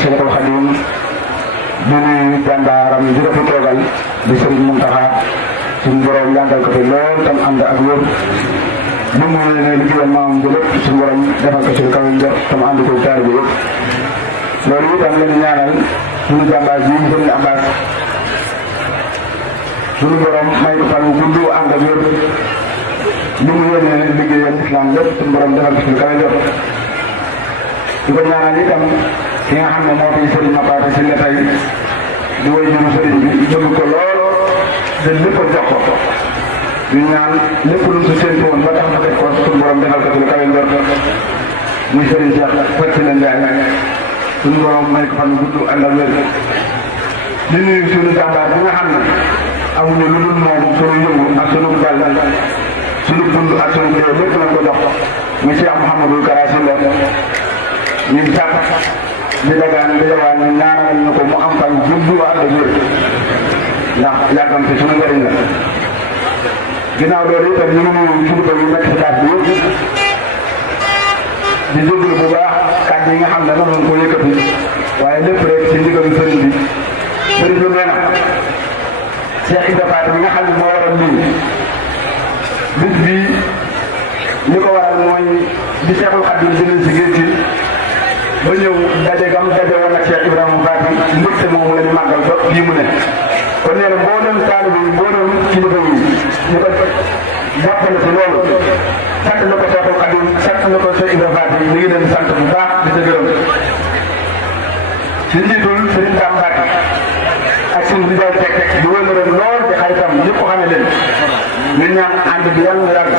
Cheikhul Khadim di nuyu jàmbaaram di ko fi toogal di Serigne Mountakha suñu borom yàggal ko fi lool tam ànd ak wér li mu ne liggéeyal maam bi lépp suñu borom defal ko ci kaw njort tam ànd ko taar bi yëpp loolu itam leen ñaanal suñu jàmbaar ji Serigne Abbas suñu borom may ko fan gudd ànd ak wér li mu yéene liggéeyal islam lépp suñu borom defal ko ci kaw njort di ko ñaanal itam ki nga xam ne moo fi Serigne Mapaté si la tey di woy juru Serigne bi bëgg ko lool te lépp a jox ko ñu ñaan lépp lu mu si séntu woon ba tax ma def ko suñu borom defal ko ci lu kawe njort muy Serigne Cheikh Faty la Ndiaye suñu borom may ko fan gudd ànd ak wér di nuyu suñu jàmbaar bi nga xam ne amuñu lu dul moom suñu yëngu ak suñu dal suñu dund ak suñu dee lépp lañ ko jox muy Cheikh Mouhamadou Kara Sylla ñu sax di dagaan di yowaan ñu ñaanal ñu ko mu am fan gudd ànd ak wér ndax yàggam ci suñu njëriñ la ginnaaw loolu itam ñu ngi nuyu kilifa yu nekk ci daas bi yëpp di jégalu bu baax kàddu yi nga xam ne noonu ko yëkkati waaye lépp rek ci ndigalu sëriñ bi nee na Cheikh Ibra Faty bi nga xam ne moo waral lii bis bi li ko waral mooy di Cheikhul Khadim jëlee si géej gi ba ñëw daje gam daje woon ak Cheikh Ibrahima Faty mbégte moomu la ñu màggal ba fii mu ne kon nee na mboolem taalibe yi mboolem kilifa yi ñu ko jàppale si loolu sant na ko Cheikhul Khadim sant na ko Cheikh Ibrahima Faty mi ngi leen sant bu baax di sa gërëm si njiitul Serigne Dame Mbacke ak suñu liggéey teg di wëlëral lool di xaritam ñëpp xamee leen ñu ñaan ànd bi yàlla na yàgg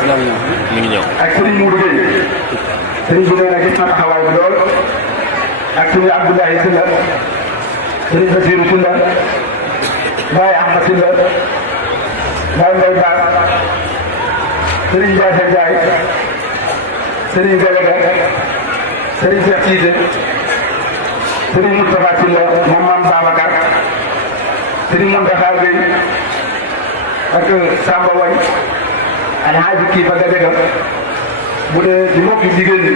ak Serigne Moudou Gueye Serigne bi nee na gis na taxawaay bi lool ak suñu Abdoulaye Sylla Serigne Bassirou Sylla Baye Ahmad Sylla Baye Mbaye Ba Serigne Ndiaye Ndiaye Serigne Galaga Serigne Cheikh Cissé Serigne Moustapha Sylla moom Mame Babacar Serigne Mountakha Gueye ak Samba Way Alhaji kii ba Gadaga bu dee di mbokk jigéen ñi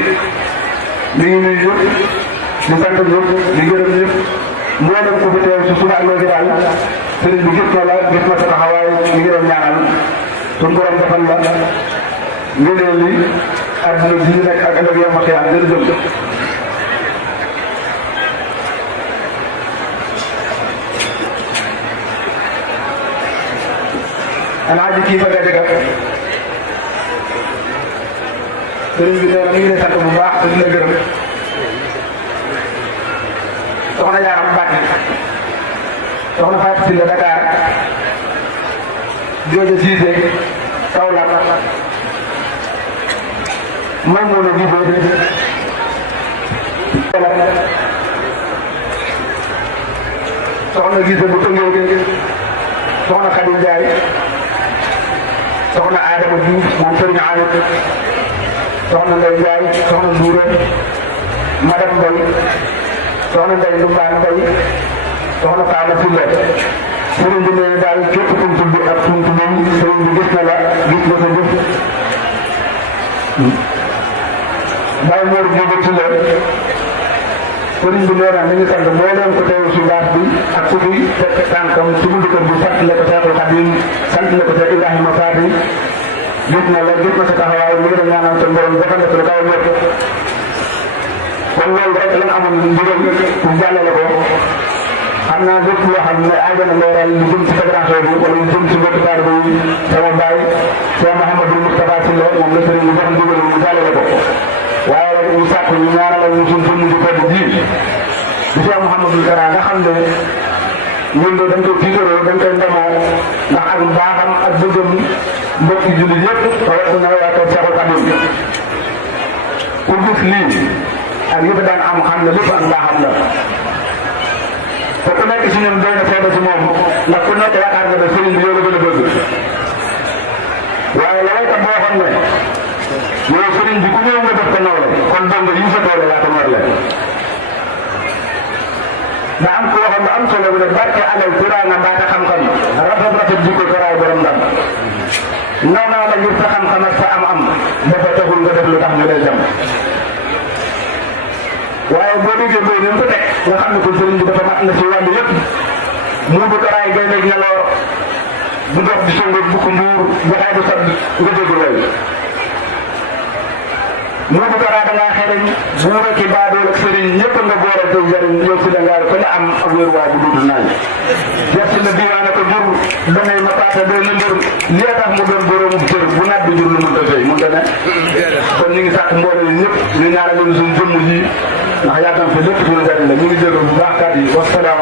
mi ngi nuyu yëpp di sant ñëpp di gërëm ñëpp mboolem ko fi teew si suba ak léegi daal sëriñ bi gis na la gis na sa taxawaay mi ngi doon ñaanal suñu borom defal la ngëneel li àdduna ji ñu nekk ak ëllëg yow ma xiyaan jërëjëf Alhaji kii ba Gadaga sëriñ bi nee na mi ngi lay sant bu baax te di la gërëm soxna Yaaram Mbacke soxna Fatou Sylla Dakar Jooja Cissé Kaolack Maimouna Djibo soxna Gise bu Tëngéej soxna Khady Ndiaye soxna Adama Diouf moom sëriñ Ayoub soxna Ndeye Ndiaye soxna Ndoura madame Mbaye soxna Ndeye Ndumbaan Mbaye soxna Fama Sylla sëriñ bi nee daal képp ku mu tudd ak fu mu tudd sëriñ bi gis na la gis na sa jëf Baye Mor Diop Sylla sëriñ bi nee na mi ngi sant mbooleem ko teew si baas bi ak ku fi teg tànkam si buntu kër bi sant la ko Cheikhul Khadim sant la ko Cheikh Ibrahima Faty gis na la gis na sa taxawaay mi ngi la ñaanal sa borom defal la lu kaw ñëpp kon loolu rek lañ amoon ndigal pour jàllale ko xam naa lépp loo xam ne aajo na leeral lu jëm ci fédération bi wala lu jëm ci mbokk taalibe yi sama baay Cheikh Mouhamadou Moustapha Sylla moom la sëriñ bi jox ndigal mu jàllale ko waaye rek ñu sàkk ñu ñaanalal ñu suñ jëmm ji tedd ji di Cheikh Mouhamadou Kara nga xam ne ñun de dañ koy tiitaroo dañ koy ndemoo ndax ak mbaaxam ak bëggam mbokki jullit yëpp rawatina waa kër Cheikhul Khadim ku gis lii ak yëpp daan am xam ne lépp ak mbaaxam la te ku nekk si ñun doy na seede si moom ndax ku nekk yaakaar nga ne sëriñ bi yow la gën a bëgg waaye la waykat boo xam ne yow sëriñ bi ku ñëw nga def ko nawle kon dong yi sa doole yaa ko ñorle da am ko waxoon lu am solo bu ne barke alal turaanga mbaata xam-xam rafet rafet jikko koraay borom ndam naw naa la ngir sa xam-xam ak sa am-am dafa taxul nga def lu tax ñu lay jam waaye boo déggee mbéy mi ko teg nga xam ne ko sëriñ bi dafa mat na si wàllu yëpp mu bu karaay gay léegi ñaloor bu dox di songoog bu ko mbuur jaxaay bu sab nga dégg loolu mu bu karaa da ngaa xereñ buur ak baadool ak sëriñ ñëpp nga boor a jëw jariñ yow si dangaar ko ne am ak wéeruwaay bu duudu naañ gerte na diwaan ko jur damay ma paata doy na mbër lii tax mu doon boroomu cër bu naat bi jur lu mënta fay mënta ne kon ñu ngi sàkk mbooloo yi ñëpp ñu ñaanal leen suñu jëmm ji ndax yaakaar fi lépp suñu njariñ la ñu ngi jégal bu baax kat yi wasalaam